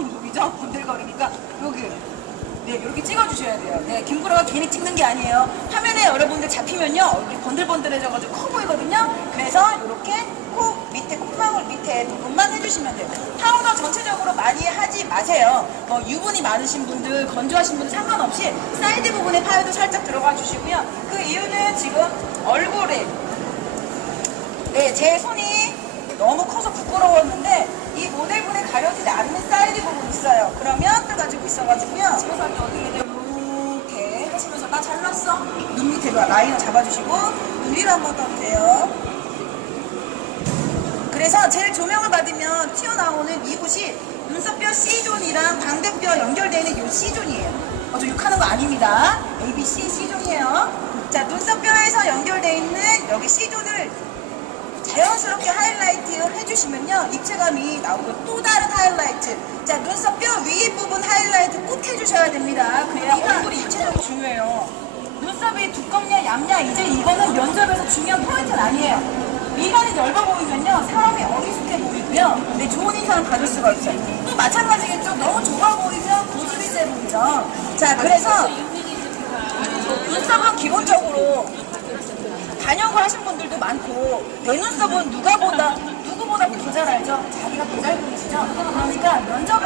팡팡 보이죠? 번들거리니까 여기 네 이렇게 찍어주셔야 돼요. 네 김구라가 괜히 찍는 게 아니에요. 화면에 여러분들 잡히면요 얼굴이 번들번들해져가지고 커 보이거든요. 그래서 이렇게 코 밑에 콧망울 밑에 부분만 해주시면 돼요. 파우더 전체적으로 많이 하지 마세요. 뭐 유분이 많으신 분들 건조하신 분들 상관없이 사이드 부분에 파우더 살짝 들어가 주시고요. 그 이유는 지금 얼굴에 네, 제 손이 너무 커서 부끄러웠는데 이 모델분에 가려지지 않는 사이드 부분 있어요. 그러면 또 가지고 있어가지고요. 집에서 할 때 어떻게 돼요? 이렇게 하시면서 나 잘랐어. 눈 밑에 라인을 잡아주시고 눈 위로 한번 떠주세요. 그래서 제일 조명을 받으면 튀어나오는 이곳이 눈썹뼈 C존이랑 광대뼈 연결되어 있는 이 C존이에요. 어, 저 욕하는 거 아닙니다. ABC C존이에요. 자, 눈썹뼈에서 연결되어 있는 여기 C존을 자연스럽게 하이라이트 해주시면요. 입체감이 나오고 또 다른 하이라이트. 자 눈썹뼈 윗부분 하이라이트 꼭 해주셔야 됩니다. 그래야 얼굴이 입체적으로 중요해요. 눈썹이 두껍냐 얇냐 이제 이거는 면접에서 중요한 포인트는 아니에요. 미간이 넓어 보이면요. 사람이 어리숙해 보이고요. 내 좋은 인상을 받을 수가 있어요. 또 마찬가지겠죠. 너무 좁아 보이면 고집이 세 보이죠. 자 그래서 눈썹은 기본적으로 단역을 하신 분들도 많고 내 눈썹은 누가 보다 누구보다 더 잘 알죠. 자기가 더 잘 보이시죠. 그러니까 면접